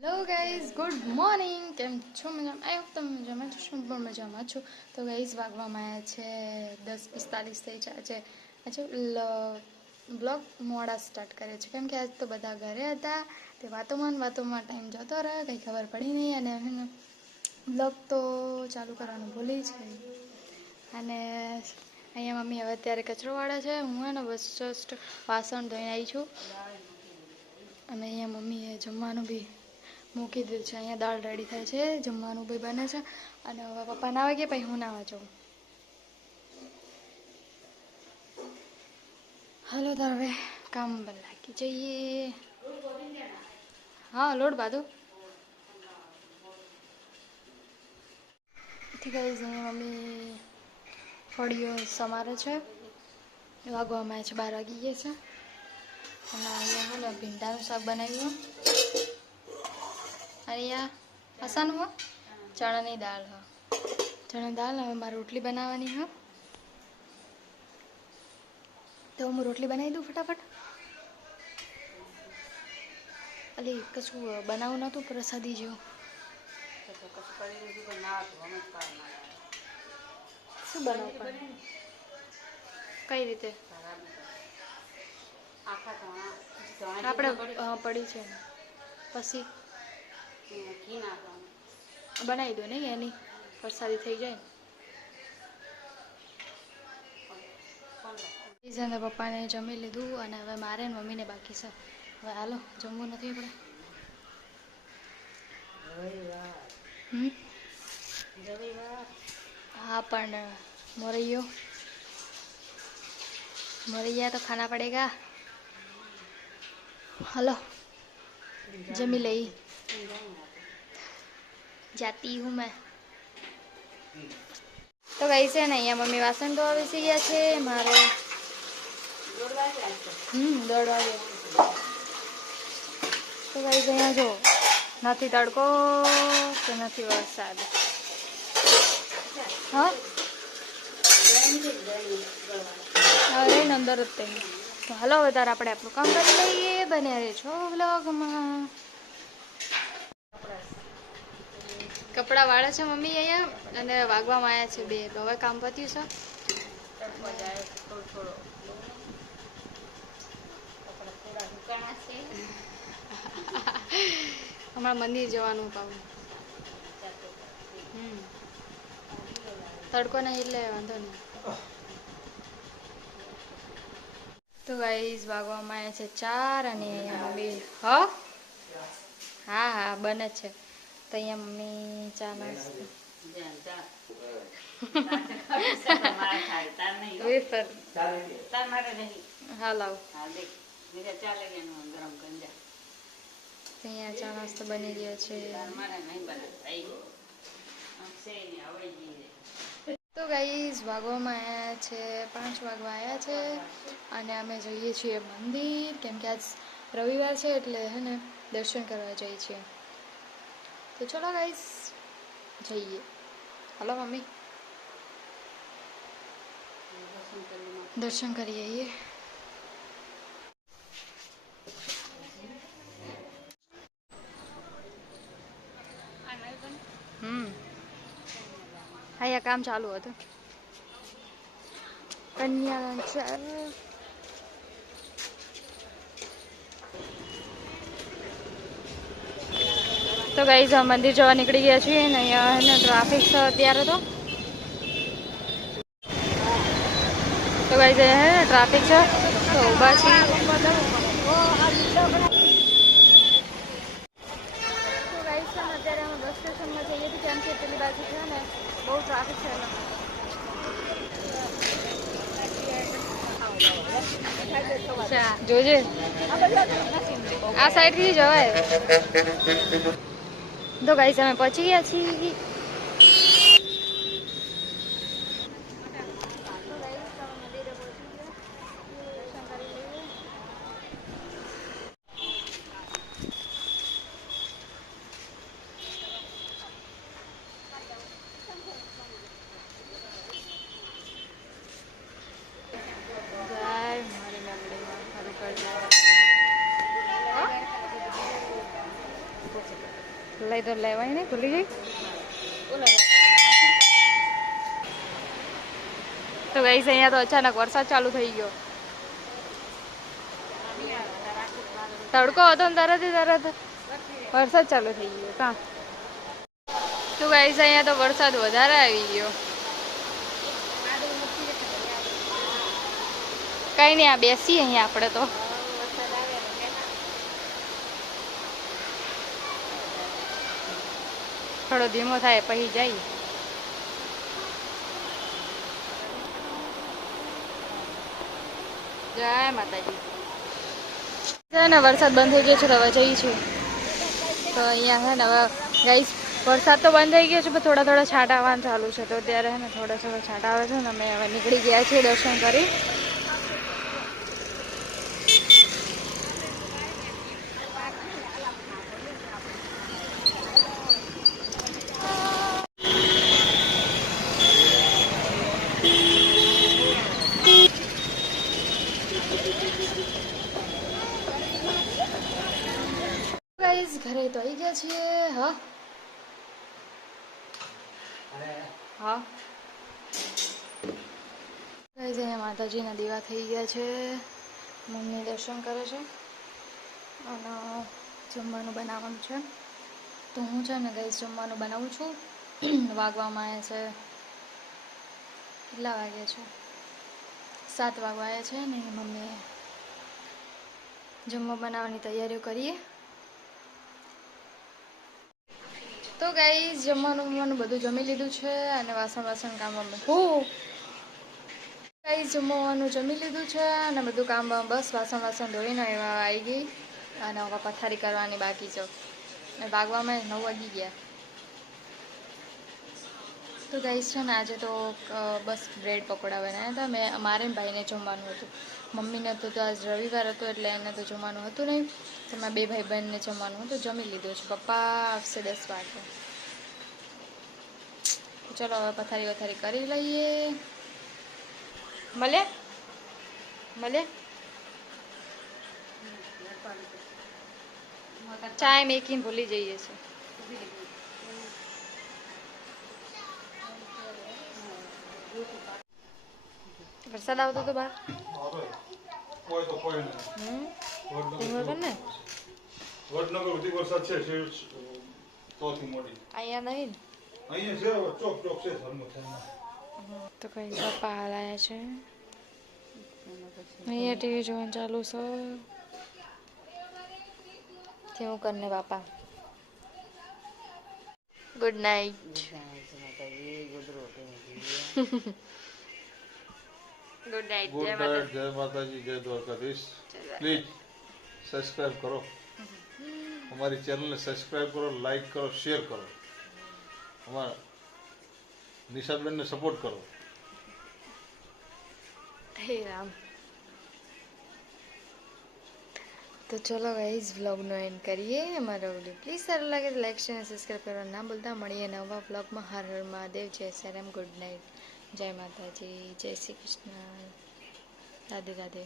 Hello guys, good morning. કેમ છો? મજામાં? આઈ હોપ તમે મજામાં છો. હું પણ મજામાં છું. તો ગાઈઝ વાગવામાં આવ્યા છે 10:45 થઈ જાય છે. આજે બ્લોગ મોડા સ્ટાર્ટ કરે છે કેમ કે આજ તો બધા ઘરે હતા. તે વાતોમાં ટાઈમ જતો રહ્યો, કંઈ ખબર પડી નહીં. અને બ્લોગ તો ચાલુ કરવાનું ભૂલી જ ગઈ. અને અહીંયા મમ્મી હવે અત્યારે કચરો વાળે છે. હું ને બસ જસ્ટ વાસણ ધોઈને આવી છું. અને અહીંયા મમ્મીએ જમવાનું બી મૂકી દીધું છે. અહીંયા દાળ રેડી થાય છે, જમવાનું બી બને છે. અને હવે પપ્પા નાવા ગયા પછી હું નાવા જાઉં. હાલો તો હવે કામ પર લાગી જઈએ. હા, લોટ બાંધો. ઠીક છે. અહીંયા મમ્મી ફળીઓ સમારે છે. વાગવામાં છે 12 વાગી ગયા છે. અને અહીંયા ને ભીંડાનું શાક બનાવ્યું. અહીંયા આસાનું હો ચણાની દાળ હા, ચણાની દાળ. હવે મારે રોટલી બનાવવાની હા, તો હું રોટલી બનાવી દઉં ફટાફટ. અલી કશું બનાવું નહોતું પ્રસાદી જેવું. શું બનાવું પણ કઈ રીતે આપણે પડી છે ને પછી બનાવી દો નહીં, એની પ્રસાદી થઈ જાય ને. પપ્પાને જમી લીધું અને હવે મારે ને મમ્મીને બાકી છે. હવે હાલો જમવું નથી આપણે. હા પણ મોરૈયા તો ખાના પડેગા. હલો જમી લઈ જાતી હું મેં. તો ગઈ છે ને અહીંયા મમ્મી વાસણ ધોવા બેસી ગયા છે. મારે 1:30 વાગે. તો ગઈ અહીંયા જો નથી તડકો કે નથી વરસાદ. હા રહીને અંદર જ થઈ. તો હાલો હવે તારે આપણે આપણું કામ કરી લઈએ. બને રહે છો વ્લોગમાં. કપડાં વાળે છે મમ્મી અહીંયા અને વાગવામાં આવ્યા છે 2. હવે કામ પત્યું છે. હમણાં મંદિર જવાનું પાવું. તડકો નહીં એટલે વાંધો નહીં. તો ગાઈઝ વાગવામાં આવ્યા છે 4 અને અહીંયા મમ્મી હા બને છે. તો અહીંયા મમ્મી ચા નાસ્તો હા લાવ. અહીંયા ચા નાસ્તો બની રહ્યો છે. તો ગાઈઝ વાગવામાં આવ્યા છે 5 વાગવા આવ્યા છે. અને અમે જઈએ છીએ મંદિર કેમ કે આજ રવિવાર છે એટલે હે ને દર્શન કરવા જઈએ છીએ. તો ચલો ગાઈઝ જઈએ. હાલો મમ્મી દર્શન કરી આવીએ. અહીંયા કામ ચાલુ હતું. કન્યાદાન છે. તો ગાઈઝ મંદિર જવા નીકળી ગયા છીએ ને અહીંયા ને ટ્રાફિક છે અત્યારે તો ગાઈઝ અહીંયા ટ્રાફિક છે તો ઊભા છીએ. અત્યારે અમે બસ સ્ટેશનમાં જઈએ છીએ કેમ કે પેલી બાજુ છે ને બહુ ટ્રાફિક છે. જોજે આ સાઈડથી જવાય. તો ગાઈસ અમે પહોંચી ગયા છીએ. મારી મેમરીમાં લઈ તો લેવાય નહીં, ભૂલી ગઈ. તો ગઈ છે અહીંયા તો અચાનક વરસાદ ચાલુ થઈ ગયો. તડકો હતો ને તરત વરસાદ ચાલુ થઈ ગયો. કાં તો ગઈ છે અહીંયા તો વરસાદ વધારે આવી ગયો. કઈ નહીં, આ બેસીએ અહીંયા આપણે તો. થોડો ધીમો થાય પછી જઈએ. જય માતાજી. છે ને વરસાદ બંધ થઈ ગયો છે, તો હવે જઈશું. તો અહીંયા છે ને હવે ગાઈસ વરસાદ તો બંધ થઈ ગયો છે, પણ થોડા થોડા છાંટા આવવાનું ચાલુ છે. તો ત્યારે છે ને થોડા થોડા છાંટા આવે છે ને અમે હવે નીકળી ગયા છીએ દર્શન કરી. ગાઈસ ઘરે તો આવી ગયા છીએ. હા હા ગાઈસ અહીંયા માતાજીના દીવા થઈ ગયા છે. મમ્મી દર્શન કરે છે અને જમવાનું બનાવવાનું છે. તો હું છે ને ગાઈસ જમવાનું બનાવું છું. વાગવામાં આવ્યા છે, કેટલા વાગ્યા છે? 7 વાગવા આવ્યા છે ને મમ્મી જમવા બનાવવાની તૈયારીઓ કરીએ. તો ગાઈસ જમવાનું બધું જમી લીધું છે અને વાસણ કામ ગાઈસ જમવાનું જમી લીધું છે અને બધું કામ બસ વાસણ ધોઈને એવા આવી ગઈ અને હવે પથારી કરવાની બાકી છે. વાગવામાં 9 વાગી ગયા. તો ગાઈસ છે ને આજે તો બસ બ્રેડ પકોડા બનાવ્યા હતા. મારે ભાઈને જમવાનું હતું. મમ્મીને તો આજ રવિવાર હતો એટલે એને તો જમવાનું હતું નહીં. તો મારા 2 ભાઈ બહેનને જમવાનું હતું, જમી લીધું છે. પપ્પા આવશે 10 વાગે. ચલો હવે પથારી કરી લઈએ. મળે ચાય મેકીને ભૂલી જઈએ છે. વરસાદ આવતો તો બહાર ને અહીંયા નહીં. તો કઈ પપ્પા હાલ આવ્યા છે. અહીંયા ટીવી જોવાનું ચાલુ છે. કેવું કરને બાપા. Good night. Good night. જય માતાજી, જય દ્વારકાધીશ. પ્લીઝ સબસ્ક્રાઇબ કરો અમારી ચેનલને, સબસ્ક્રાઇબ કરો, લાઈક કરો, શેર કરો. અમારા નિશાબેનને સપોર્ટ કરો. હે રામ. તો ચલો ગાઈઝ વ્લોગનો એન્ડ કરીએ. અમારો વિડીયો પ્લીઝ સારો લાગે તો લાઈક શેર સબસ્ક્રાઈબ કરવાનું ના ભૂલતા. મળીએ નવા વ્લોગમાં. હર હર મહાદેવ. જય શ્રી રામ. Good night. જય માતાજી. જય શ્રી કૃષ્ણ. રાધે રાધે.